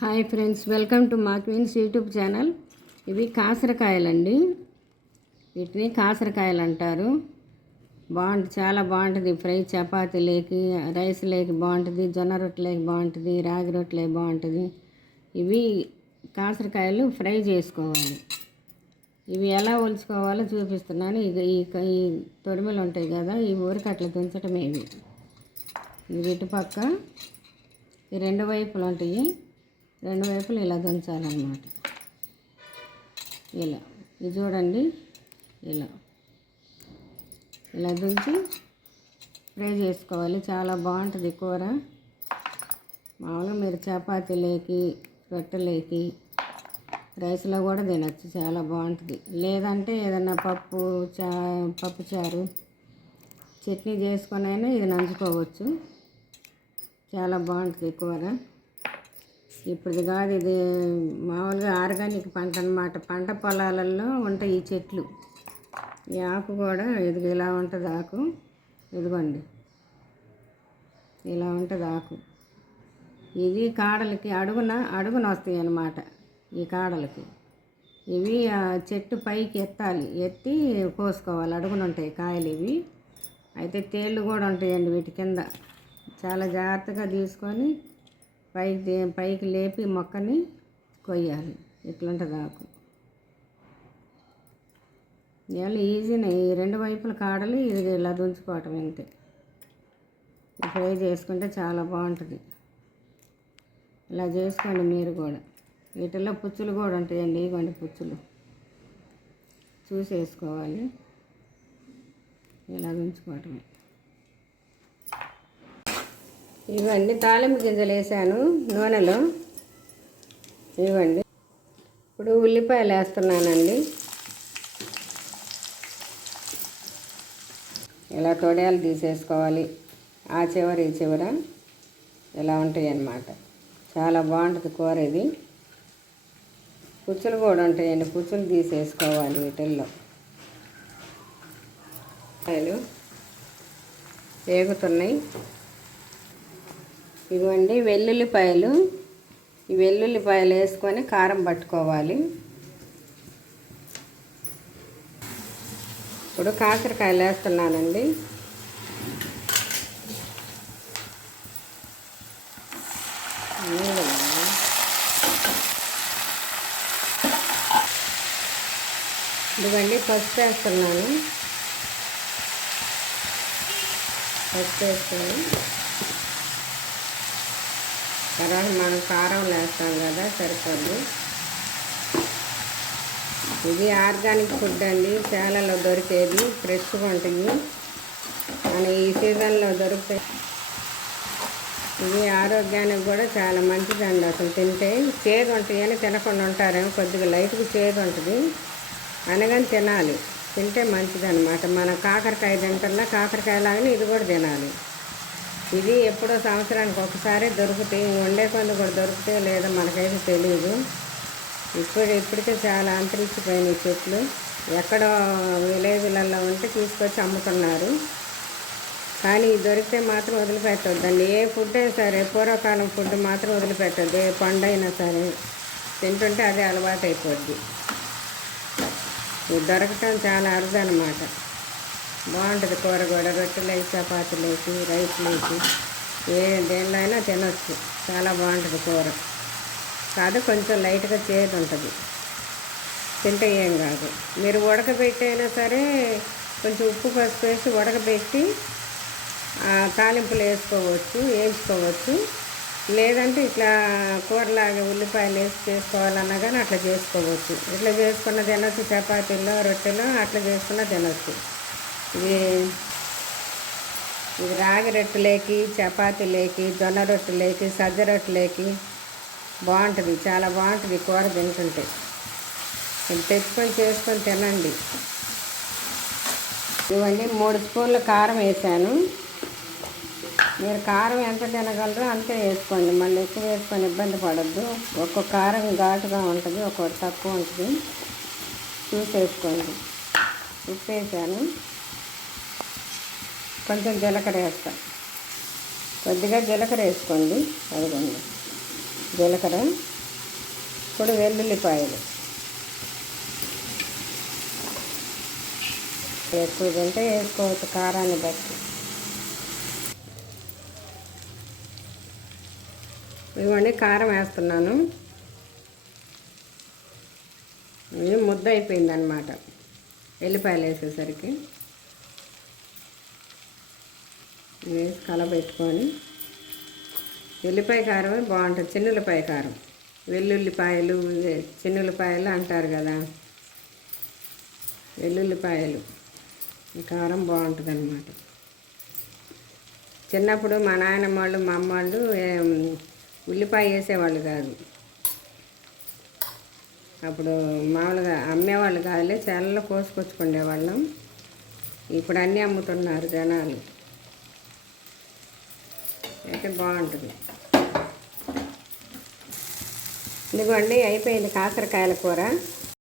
Hi friends welcome to మా queens YouTube channel. ఇవి కాసరకాయలండి. వీటిని కాసరకాయలు అంటారు. బాగుంటుంది చాలా బాగుంటుంది. ఫ్రై చపాతీ లేకి రైస్ లేకి బాగుంటుంది జొన్న రొట్టెలేకి బాగుంటుంది రాగి రొట్టెలే బాగుంటుంది. ఇవి కాసరకాయలు ఫ్రై చేసుకోవాలి. ఇవి ఎలా ఒలుచుకోవాలో చూపిస్తున్నాను. ఇక ఈ ఈ తొడిమలు ఉంటాయి కదా ఈ ఊరికి అట్లా ఇవి. ఇవి ఇటుపక్క ఈ రెండు వైపులు ఉంటాయి. రెండు వైపులు ఇలా దంచాలన్నమాట. ఇలా. ఇది చూడండి. ఇలా. ఇలా దుంచి ఫ్రై చేసుకోవాలి. చాలా బాగుంటుంది కూర. మామూలుగా మీరు చపాతీలోకి రొట్టెలేకి రైస్లో కూడా తినచ్చు. చాలా బాగుంటుంది. లేదంటే ఏదన్నా పప్పు చా పప్పు చారు చట్నీ చేసుకొని అయినా ఇది నంచుకోవచ్చు. చాలా బాగుంటుంది కూర. ఇప్పుడు కాదు ఇది మామూలుగా ఆర్గానిక్ పంట అనమాట పంట పొలాలలో ఉంటాయి ఈ చెట్లు. ఈ ఆకు కూడా ఇది ఇలా ఉంటుంది ఆకు. ఇదిగోండి. ఇలా ఉంటుంది ఆకు. ఇది కాడలకి అడుగున అడుగున వస్తాయి అన్నమాట ఈ కాడలకి. ఇవి ఆ చెట్టు పైకి ఎత్తాలి. ఎత్తి కోసుకోవాలి. అడుగున ఉంటాయి కాయలు ఇవి. అయితే తేళ్ళు కూడా ఉంటాయండి వీటి కింద. చాలా జాగ్రత్తగా తీసుకొని పైకి పైకి లేపి మొక్కని కొయ్యాలి. ఇట్లుంటుంది ఆకు ఇవాళ ఈజీనే. ఈ రెండు వైపుల కాడలు ఇది ఇలా దుంచుకోవటం అంతే ఫ్రై చేసుకుంటే చాలా బాగుంటుంది. ఇలా చేసుకోండి మీరు కూడా. వీటిల్లో పుచ్చులు కూడా ఉంటాయండి. ఇవ్వండి పుచ్చులు. చూసేసుకోవాలి. ఇలా ఉంచుకోవటమే ఇవ్వండి. తాలింపు గింజలు వేసాను నూనెలో. ఇవ్వండి. ఇప్పుడు ఉల్లిపాయలు వేస్తున్నానండి. ఇలా తొడయాలు తీసేసుకోవాలి. ఆ చివర ఈ చివర ఇలా ఉంటాయి అన్నమాట చాలా బాగుంటుంది కూర ఇది. పుచ్చులు కూడా ఉంటాయండి. పుచ్చులు తీసేసుకోవాలి వీటిల్లో. వేగుతున్నాయి. ఇవ్వండి వెల్లుల్లిపాయలు. ఈ వెల్లుల్లిపాయలు వేసుకొని కారం పట్టుకోవాలి. ఇప్పుడు కాకరకాయలు వేస్తున్నానండి. ఇదిగండి పసుపు వేస్తున్నాను. పసుపు వేసుకొని తర్వాత మనం కారం వేస్తాం కదా సరిపోద్ది. ఇది ఆర్గానిక్ ఫుడ్ అండి చేలలో దొరికేది ఫ్రెష్గా ఉంటుంది. మన ఈ సీజన్లో దొరుకుతాయి ఇది ఆరోగ్యానికి కూడా చాలా మంచిదండి. అసలు తింటే చేదు ఉంటాయి అని తినకుండా ఉంటారేమో కొద్దిగా లైట్గా చేదు ఉంటుంది. అనగానే తినాలి. తింటే మంచిదన్నమాట. మన కాకరకాయ తింటున్నా కాకరకాయ లాగానే ఇది కూడా తినాలి. ఇది ఎప్పుడో సంవత్సరానికి ఒకసారి దొరుకుతాయి వండే కొన్ని కూడా దొరుకుతాయో లేదో మనకైతే తెలియదు ఇప్పుడు ఇప్పటికే చాలా అంతరించిపోయినాయి చెట్లు. ఎక్కడో విలేజ్లలో ఉంటే తీసుకొచ్చి అమ్ముతున్నారు. కానీ దొరికితే మాత్రం వదిలిపెట్టొద్దండి. ఏ ఫుడ్ అయినా సరే పూర్వకాలం ఫుడ్ మాత్రం వదిలిపెట్టద్దు. ఏ పండు అయినా సరే తింటుంటే అదే అలవాటు అయిపోద్ది దొరకటం చాలా అరుదనమాట. బాగుంటుంది కూర కూడా. రొట్టెలేసి చపాతీలేసి రైస్లేసి ఏ దేనిలో అయినా తినొచ్చు. చాలా బాగుంటుంది కూర. కాదు కొంచెం లైట్గా చేదు ఉంటుంది. తింటే ఏం కాదు. మీరు ఉడకబెట్టైనా సరే కొంచెం ఉప్పు పసుపు వేసి ఉడకబెట్టి తాలింపులు వేసుకోవచ్చు వేయించుకోవచ్చు. లేదంటే ఇట్లా కూరలాగా ఉల్లిపాయలు వేసి చేసుకోవాలన్నా కానీ అట్లా చేసుకోవచ్చు. ఇట్లా చేసుకున్న తినొచ్చు. చపాతీలో రొట్టెలో అట్లా చేసుకున్న తినొచ్చు. ఇది ఇది రాగి రొట్టెలేకి చపాతీలేకి జొన్న రొట్టెలేకి సజ్జ రొట్టెలేకి బాగుంటుంది చాలా బాగుంటుంది కూర తింటుంటే. ఇది తెచ్చుకొని చేసుకొని తినండి. ఇవన్నీ మూడు స్పూన్ల కారం వేసాను. మీరు కారం ఎంత తినగలరో అంతే వేసుకోండి. మళ్ళీ ఎక్కువ వేసుకొని ఇబ్బంది పడద్దు. ఒక్కొక్క కారం ఘాటుగా ఉంటుంది ఒక్కొక్కటి తక్కువ ఉంటుంది. చూసి వేసుకోండి ఉప్పు వేసాను కొంచెం జీలకర్ర వేస్తా. కొద్దిగా జీలకర్ర వేసుకోండి. అదిగోండి. జీలకర్ర ఇప్పుడు వెల్లుల్లిపాయలు. ఎక్కువ తింటే వేసుకోవచ్చు కారాన్ని బట్టి. ఇవ్వండి కారం వేస్తున్నాను. ఇది ముద్ద అయిపోయిందనమాట వెల్లిపాయలు ఎల్లిపాయలు వేసేసరికి. వేసి కలబెట్టుకొని ఎల్లిపాయ కారం బాగుంటుంది చిన్నులపాయ కారం వెల్లుల్లిపాయలు ఇదే చిన్నులపాయలు అంటారు కదా. వెల్లుల్లిపాయలు. కారం బాగుంటుంది అనమాట చిన్నప్పుడు మా నాయనమ్మ వాళ్ళు మా అమ్మ వాళ్ళు ఉల్లిపాయ వేసేవాళ్ళు కాదు. అప్పుడు మామూలుగా అమ్మేవాళ్ళు కాదులే చాలా కోసుకొచ్చుకునేవాళ్ళం ఇప్పుడు అన్నీ అమ్ముతున్నారు జనాలు. అయితే బాగుంటుంది. ఇదిగోండి అయిపోయింది కాకరకాయల కూర.